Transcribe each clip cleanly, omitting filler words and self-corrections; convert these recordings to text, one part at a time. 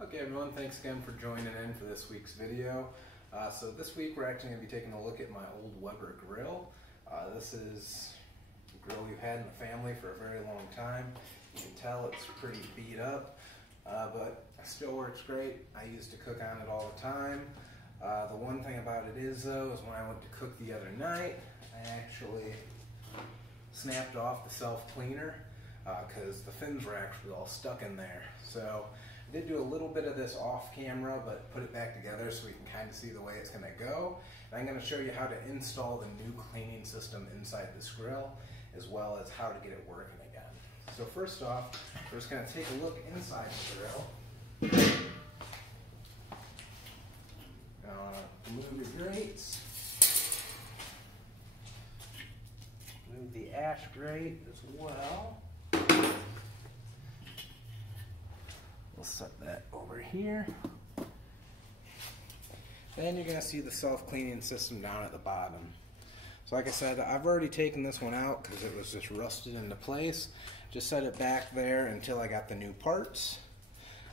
Okay everyone, thanks again for joining in for this week's video. So this week we're actually going to be taking a look at my old Weber grill. This is a grill we've had in the family for a very long time. You can tell it's pretty beat up, but it still works great. I used to cook on it all the time. The one thing about it is though, is when I went to cook the other night, I actually snapped off the self-cleaner because the fins were actually all stuck in there. So I did do a little bit of this off camera, but put it back together so we can kind of see the way it's going to go. And I'm going to show you how to install the new cleaning system inside this grill, as well as how to get it working again. So first off, we're just going to take a look inside the grill. Remove your grates. Remove the ash grate as well. We'll set that over here. Then you're going to see the self-cleaning system down at the bottom. So like I said, I've already taken this one out because it was just rusted into place. Just set it back there until I got the new parts.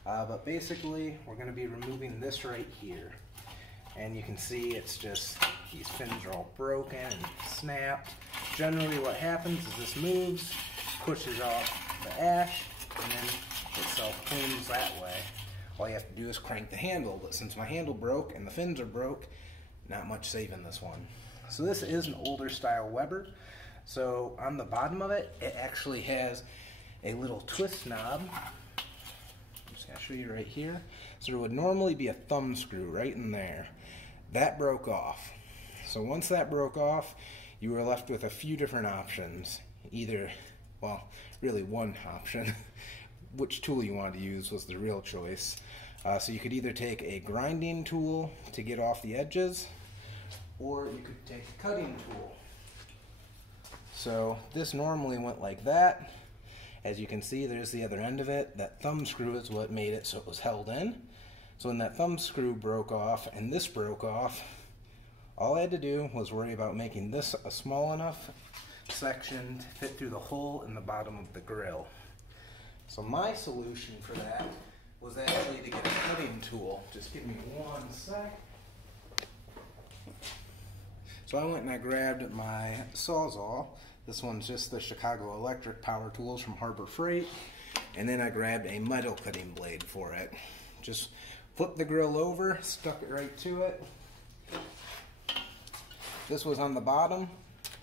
But basically, we're going to be removing this right here. And you can see it's just, these fins are all broken and snapped. Generally what happens is this moves, pushes off the ash, and then it self-cleans that way. All you have to do is crank the handle, but since my handle broke and the fins are broke, not much saving this one. So this is an older style Weber. So on the bottom of it, it actually has a little twist knob. I'm just going to show you right here. So there would normally be a thumb screw right in there. That broke off. So once that broke off, you were left with a few different options. Either, well, really one option. Which tool you wanted to use was the real choice. So you could either take a grinding tool to get off the edges, or you could take a cutting tool. So this normally went like that. As you can see, there's the other end of it. That thumb screw is what made it so it was held in. So when that thumb screw broke off and this broke off, all I had to do was worry about making this a small enough section to fit through the hole in the bottom of the grill. So my solution for that was actually to get a cutting tool. Just give me one sec. So I went and I grabbed my Sawzall. This one's just the Chicago Electric power tools from Harbor Freight. And then I grabbed a metal cutting blade for it. Just flipped the grill over, stuck it right to it. This was on the bottom,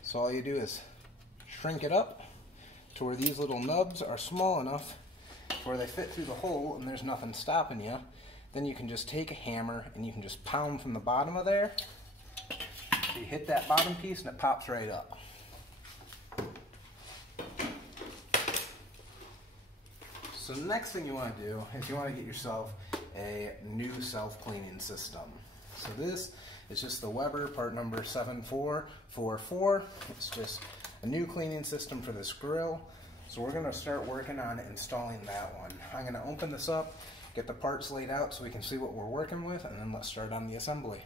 so all you do is shrink it up to where these little nubs are small enough where they fit through the hole and there's nothing stopping you. Then you can just take a hammer and you can just pound from the bottom of there. So you hit that bottom piece and it pops right up. So the next thing you want to do is you want to get yourself a new self-cleaning system. So this is just the Weber part number 7444. It's just a new cleaning system for this grill. So we're going to start working on installing that one. I'm going to open this up, get the parts laid out so we can see what we're working with, and then let's start on the assembly.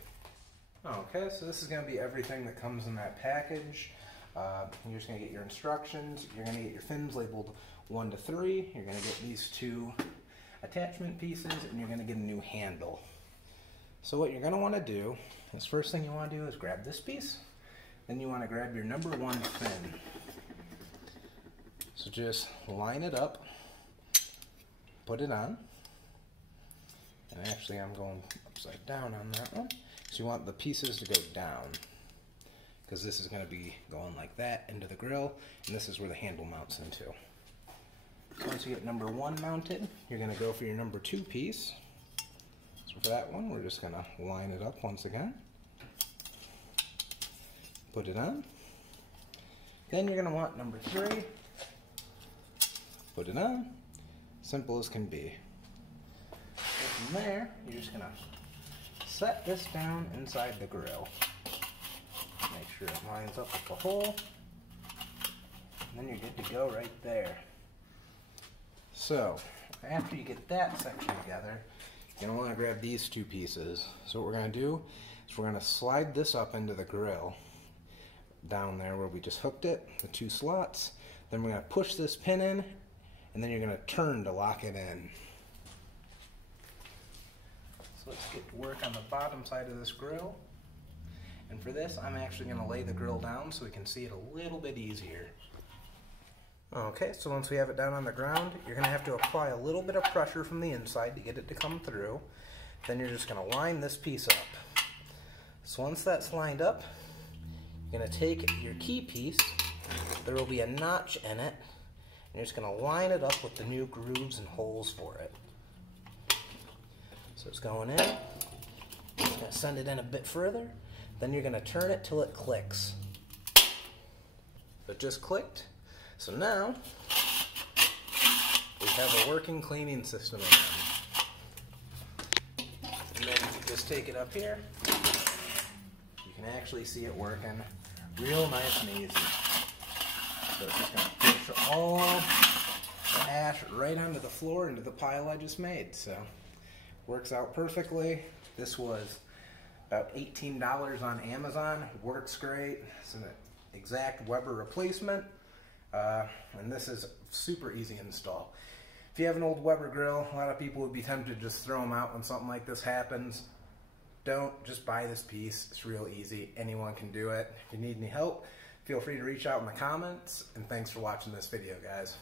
Okay, so this is going to be everything that comes in that package. You're just going to get your instructions. You're going to get your fins labeled 1 to 3. You're going to get these 2 attachment pieces, and you're going to get a new handle. So what you're going to want to do is, first thing you want to do is grab this piece. Then you want to grab your number 1 fin. So just line it up, put it on, and actually I'm going upside down on that one. So you want the pieces to go down, because this is going to be going like that into the grill, and this is where the handle mounts into. So once you get number 1 mounted, you're going to go for your number 2 piece. So for that one, we're just going to line it up once again, put it on. Then you're going to want number 3. Put it on. Simple as can be. So from there, you're just going to set this down inside the grill. Make sure it lines up with the hole. And then you're good to go right there. So, after you get that section together, you're going to want to grab these 2 pieces. So what we're going to do is we're going to slide this up into the grill. Down there where we just hooked it, the 2 slots. Then we're going to push this pin in, and then you're going to turn to lock it in. get to work on the bottom side of this grill. And for this, I'm actually going to lay the grill down so we can see it a little bit easier. Okay, so once we have it down on the ground, you're going to have to apply a little bit of pressure from the inside to get it to come through. Then you're just going to line this piece up. So once that's lined up, you're going to take your key piece. There will be a notch in it. And you're just going to line it up with the new grooves and holes for it. So it's going in. You're going to send it in a bit further. Then you're going to turn it till it clicks. It just clicked. So now we have a working cleaning system again. And then you just take it up here. You can actually see it working real nice and easy. So it's just going to push all the ash right onto the floor into the pile I just made. So works out perfectly. This was about $18 on Amazon. Works great. It's an exact Weber replacement. And this is super easy to install. If you have an old Weber grill, a lot of people would be tempted to just throw them out when something like this happens. Don't, just buy this piece. It's real easy. Anyone can do it. If you need any help, feel free to reach out in the comments. And thanks for watching this video, guys.